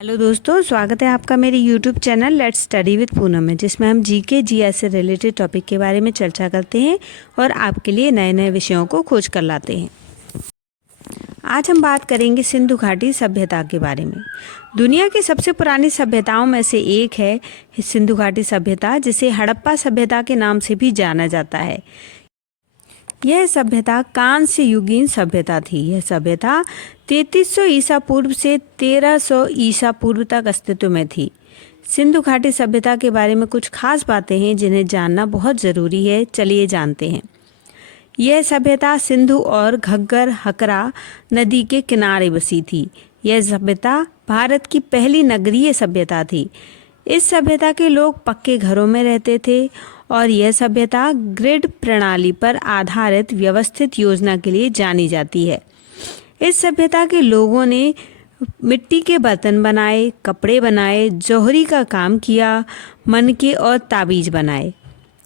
Hello दोस्तों, स्वागत है आपका मेरे YouTube channel let's study with Poonam में, जिसमें हम जीके जीएस से रिलेटेड टॉपिक के बारे में चर्चा करते हैं और आपके लिए नए नए विषयों को खोज कर लाते हैं। आज हम बात करेंगे सिंधु घाटी सभ्यता के बारे में। दुनिया की सबसे पुरानी सभ्यताओं में से एक है सिंधु घाटी सभ्यता, जिसे हड़प्पा सभ्यता के नाम से भी जाना जाता है। यह सभ्यता कांस्य युगीन सभ्यता थी। यह सभ्यता 3300 ईसा पूर्व से 1300 ईसा पूर्व तक अस्तित्व में थी। सिंधु घाटी सभ्यता के बारे में कुछ खास बातें हैं जिन्हें जानना बहुत ज़रूरी है। चलिए जानते हैं। यह सभ्यता सिंधु और घग्गर हकरा नदी के किनारे बसी थी। यह सभ्यता भारत की पहली नगरीय सभ्यता थी। इस सभ्यता के लोग पक्के घरों में रहते थे और यह सभ्यता ग्रिड प्रणाली पर आधारित व्यवस्थित योजना के लिए जानी जाती है। इस सभ्यता के लोगों ने मिट्टी के बर्तन बनाए, कपड़े बनाए, जौहरी का काम किया, मनके और ताबीज बनाए।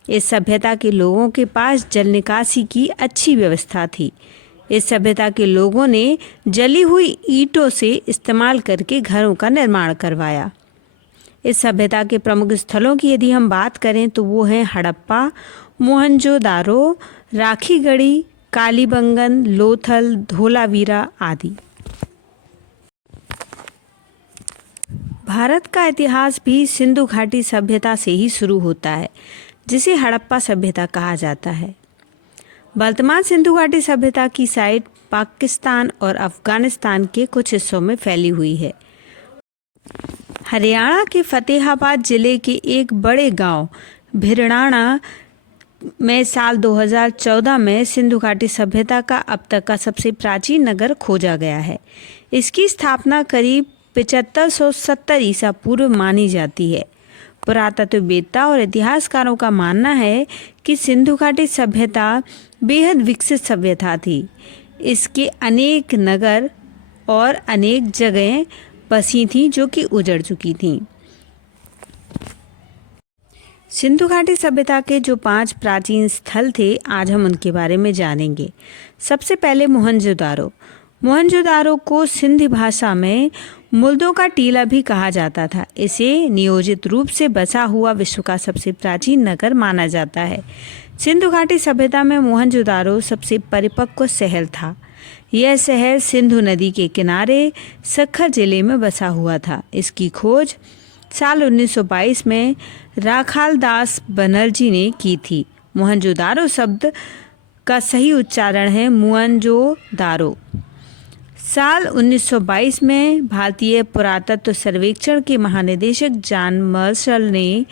इस सभ्यता के लोगों के पास जल निकासी की अच्छी व्यवस्था थी। इस सभ्यता के लोगों ने जली हुई ईंटों से इस्तेमाल करके घरों का निर्माण करवाया। इस सभ्यता के प्रमुख स्थलों की यदि हम बात करें तो वो हैं हड़प्पा, मोहनजोदारो, राखीगढ़ी, कालीबंगन, लोथल, धोलावीरा आदि। भारत का इतिहास भी सिंधु घाटी सभ्यता से ही शुरू होता है, जिसे हड़प्पा सभ्यता कहा जाता है। वर्तमान सिंधु घाटी सभ्यता की साइट पाकिस्तान और अफगानिस्तान के कुछ हिस्सों में फैली हुई है। हरियाणा के फतेहाबाद जिले के एक बड़े गांव भिरणाना में साल 2014 में सिंधु घाटी सभ्यता का अब तक का सबसे प्राचीन नगर खोजा गया है। इसकी स्थापना करीब 7570 ईसा पूर्व मानी जाती है। पुरातत्ववेत्ता और इतिहासकारों का मानना है कि सिंधु घाटी सभ्यता बेहद विकसित सभ्यता थी। इसके अनेक नगर और अनेक जगहें बसी थीं जो कि उजड़ चुकी थीं। सिंधु घाटी सभ्यता के जो 5 प्राचीन स्थल थे, आज हम उनके बारे में जानेंगे। सबसे पहले मोहनजोदारो। मोहनजोदारो को सिंधी भाषा में मुल्दों का टीला भी कहा जाता था। इसे नियोजित रूप से बसा हुआ विश्व का सबसे प्राचीन नगर माना जाता है। सिंधु घाटी सभ्यता में मोहनजोदारो सबसे परिपक्व शहर था। यह शहर सिंधु नदी के किनारे सक्खर जिले में बसा हुआ था। इसकी खोज साल 1922 में राखालदास बनर्जी ने की थी। मोहनजोदारो शब्द का सही उच्चारण है मुअनजोदारो। साल 1922 में भारतीय पुरातत्व सर्वेक्षण के महानिदेशक जॉन मार्शल ने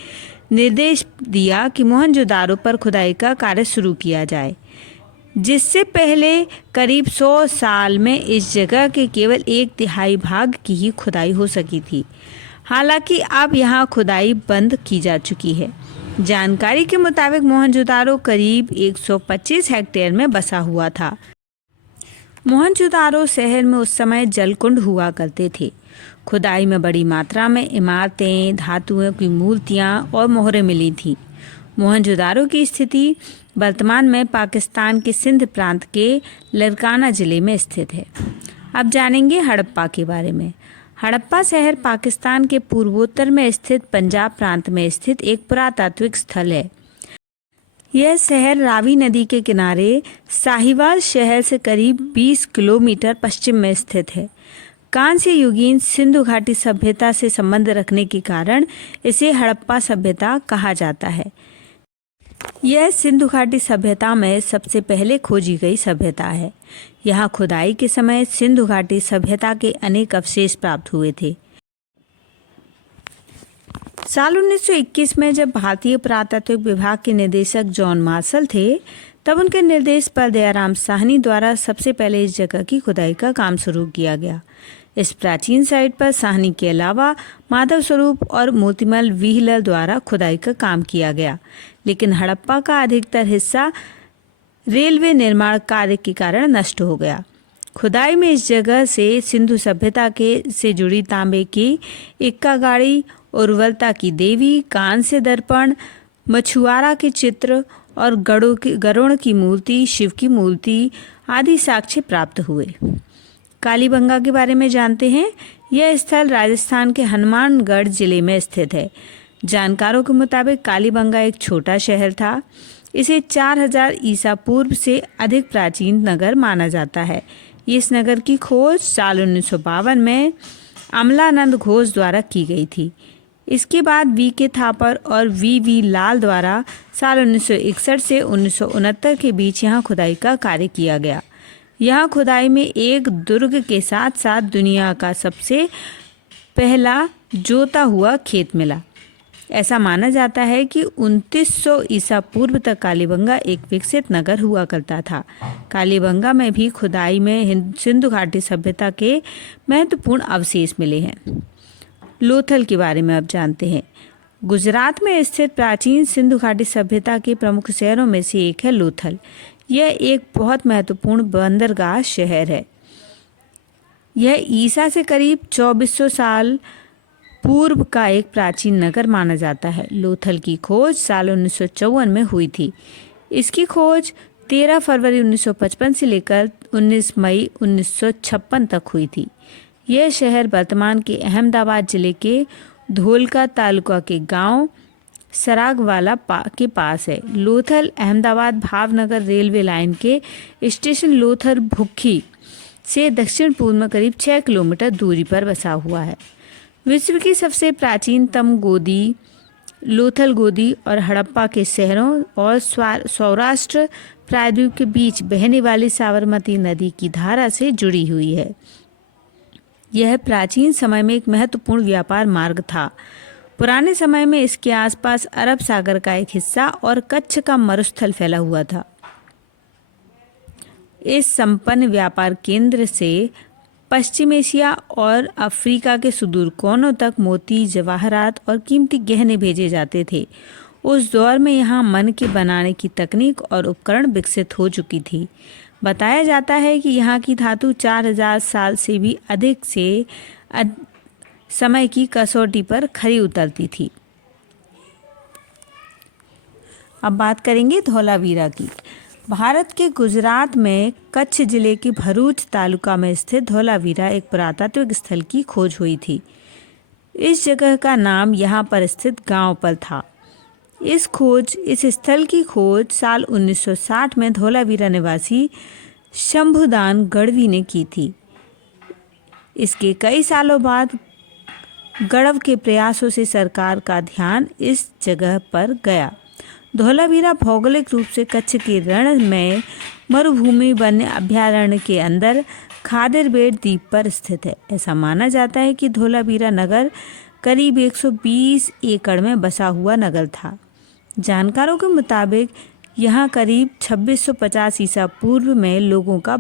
निर्देश दिया कि मोहनजोदारो पर खुदाई का कार्य शुरू किया जाए, जिससे पहले करीब 100 साल में इस जगह के केवल 1/3 भाग की ही खुदाई हो सकी थी। हालांकि अब यहाँ खुदाई बंद की जा चुकी है। जानकारी के मुताबिक मोहनजोदारो करीब 125 हेक्टेयर में बसा हुआ था। मोहनजोदारो शहर में उस समय जलकुंड हुआ करते थे। खुदाई में बड़ी मात्रा में इमारतें, धातुओं की मूर्तियाँ और मोहरें मिली थीं। मोहनजोदारो की स्थिति वर्तमान में पाकिस्तान के सिंध प्रांत के लरकाना जिले में स्थित है। अब जानेंगे हड़प्पा के बारे में। हड़प्पा शहर पाकिस्तान के पूर्वोत्तर में स्थित पंजाब प्रांत में स्थित एक पुरातात्विक स्थल है। यह शहर रावी नदी के किनारे साहिवाल शहर से करीब 20 किलोमीटर पश्चिम में स्थित है। कांस्य युगीन सिंधु घाटी सभ्यता से संबंध रखने के कारण इसे हड़प्पा सभ्यता कहा जाता है। यह सिंधु घाटी सभ्यता में सबसे पहले खोजी गई सभ्यता है। यहाँ खुदाई के समय सिंधु घाटी सभ्यता के अनेक अवशेष प्राप्त हुए थे। साल 1921 में जब भारतीय पुरातत्व विभाग के निदेशक जॉन मार्शल थे, तब उनके निर्देश पर दयाराम साहनी द्वारा सबसे पहले इस जगह की खुदाई का काम शुरू किया गया। इस प्राचीन साइट पर साहनी के अलावा माधव स्वरूप और मोतीलाल व्हीलर द्वारा खुदाई का काम किया गया, लेकिन हड़प्पा का अधिकतर हिस्सा रेलवे निर्माण कार्य के कारण नष्ट हो गया। खुदाई में इस जगह से सिंधु सभ्यता से जुड़ी तांबे की इक्का गाड़ी, उर्वरता की देवी, कांस्य दर्पण, मछुआरा के चित्र और गरुड़ की मूर्ति, शिव की मूर्ति आदि साक्ष्य प्राप्त हुए। कालीबंगा के बारे में जानते हैं। यह स्थल राजस्थान के हनुमानगढ़ जिले में स्थित है। जानकारों के मुताबिक कालीबंगा एक छोटा शहर था। इसे 4000 ईसा पूर्व से अधिक प्राचीन नगर माना जाता है। इस नगर की खोज साल 1952 में अमलानंद घोष द्वारा की गई थी। इसके बाद वी.के. थापर और वी. लाल द्वारा साल 1961 से 1969 के बीच यहाँ खुदाई का कार्य किया गया। यहाँ खुदाई में एक दुर्ग के साथ साथ दुनिया का सबसे पहला जोता हुआ खेत मिला। ऐसा माना जाता है कि 2900 ईसा पूर्व तक कालीबंगा एक विकसित नगर हुआ करता था। कालीबंगा में भी खुदाई में सिंधु घाटी सभ्यता के महत्वपूर्ण अवशेष मिले हैं। लोथल के बारे में अब जानते हैं। गुजरात में स्थित प्राचीन सिंधु घाटी सभ्यता के प्रमुख शहरों में से एक है लोथल। यह एक बहुत महत्वपूर्ण बंदरगाह शहर है। यह ईसा से करीब 2400 साल पूर्व का एक प्राचीन नगर माना जाता है। लोथल की खोज साल 1954 में हुई थी। इसकी खोज 13 फरवरी 1955 से लेकर 19 मई 1956 तक हुई थी। यह शहर वर्तमान के अहमदाबाद जिले के धोलका तालुका के गांव सरागवाला के पास है। लोथल अहमदाबाद भावनगर रेलवे लाइन के स्टेशन लोथल भुक्खी से दक्षिण पूर्व में करीब 6 किलोमीटर दूरी पर बसा हुआ है। विश्व की सबसे प्राचीनतम गोदी लोथल गोदी और हड़प्पा के शहरों और सौराष्ट्र प्रायद्वीप के बीच बहने वाली साबरमती नदी की धारा से जुड़ी हुई है। यह प्राचीन समय में एक महत्वपूर्ण व्यापार मार्ग था। पुराने समय में इसके आसपास अरब सागर का एक हिस्सा और कच्छ का मरुस्थल फैला हुआ था। इस संपन्न व्यापार केंद्र से पश्चिम एशिया और अफ्रीका के सुदूर कोनों तक मोती, जवाहरात और कीमती गहने भेजे जाते थे। उस दौर में यहाँ मन के बनाने की तकनीक और उपकरण विकसित हो चुकी थी। बताया जाता है कि यहाँ की धातु 4000 साल से भी अधिक से समय की कसौटी पर खरी उतरती थी। अब बात करेंगे धौलावीरा की। भारत के गुजरात में कच्छ जिले के भरूच तालुका में स्थित धौलावीरा एक पुरातात्विक स्थल की खोज हुई थी। इस जगह का नाम यहाँ पर स्थित गांव पर था। इस स्थल की खोज साल 1960 में धौलावीरा निवासी शंभुदान गढ़वी ने की थी। इसके कई सालों बाद गढ़व के प्रयासों से सरकार का ध्यान इस जगह पर गया। धौलावीरा भौगोलिक रूप से कच्छ के रण में मरुभूमि वन्य अभयारण्य के अंदर खादिरबेट द्वीप पर स्थित है। ऐसा माना जाता है कि धौलावीरा नगर करीब 120 एकड़ में बसा हुआ नगर था। जानकारों के मुताबिक यहाँ करीब 2650 ईसा पूर्व में लोगों का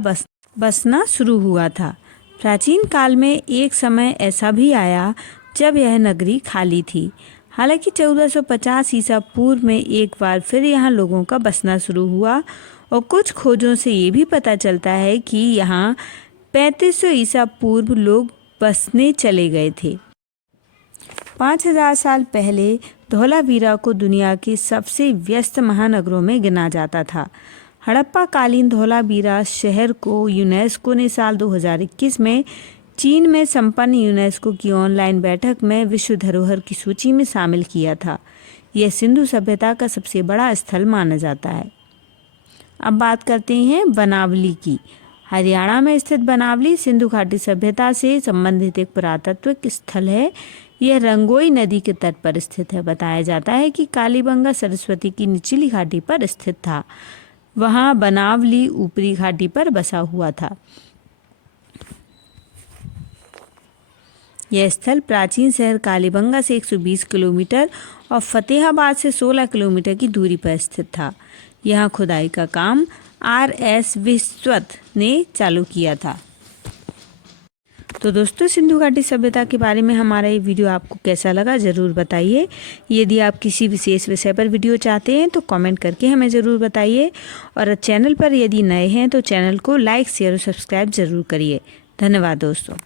बसना शुरू हुआ था। प्राचीन काल में एक समय ऐसा भी आया जब यह नगरी खाली थी। हालांकि 1450 ईसा पूर्व में एक बार फिर यहाँ लोगों का बसना शुरू हुआ और कुछ खोजों से ये भी पता चलता है कि यहाँ 3500 ईसा पूर्व लोग बसने चले गए थे। 5000 साल पहले धौलावीरा को दुनिया के सबसे व्यस्त महानगरों में गिना जाता था। हड़प्पा कालीन धौलावीरा शहर को यूनेस्को ने साल 2021 में चीन में संपन्न यूनेस्को की ऑनलाइन बैठक में विश्व धरोहर की सूची में शामिल किया था। यह सिंधु सभ्यता का सबसे बड़ा स्थल माना जाता है। अब बात करते हैं बनावली की। हरियाणा में स्थित बनावली सिंधु घाटी सभ्यता से संबंधित एक पुरातात्विक स्थल है। यह रंगोई नदी के तट पर स्थित है। बताया जाता है कि कालीबंगा सरस्वती की निचली घाटी पर स्थित था। वहाँ बनावली ऊपरी घाटी पर बसा हुआ था। यह स्थल प्राचीन शहर कालीबंगा से 120 किलोमीटर और फतेहाबाद से 16 किलोमीटर की दूरी पर स्थित था। यहाँ खुदाई का काम R.S. विश्वत ने चालू किया था। तो दोस्तों, सिंधु घाटी सभ्यता के बारे में हमारा ये वीडियो आपको कैसा लगा ज़रूर बताइए। यदि आप किसी विशेष विषय पर वीडियो चाहते हैं तो कमेंट करके हमें ज़रूर बताइए। और चैनल पर यदि नए हैं तो चैनल को लाइक, शेयर और सब्सक्राइब ज़रूर करिए। धन्यवाद दोस्तों।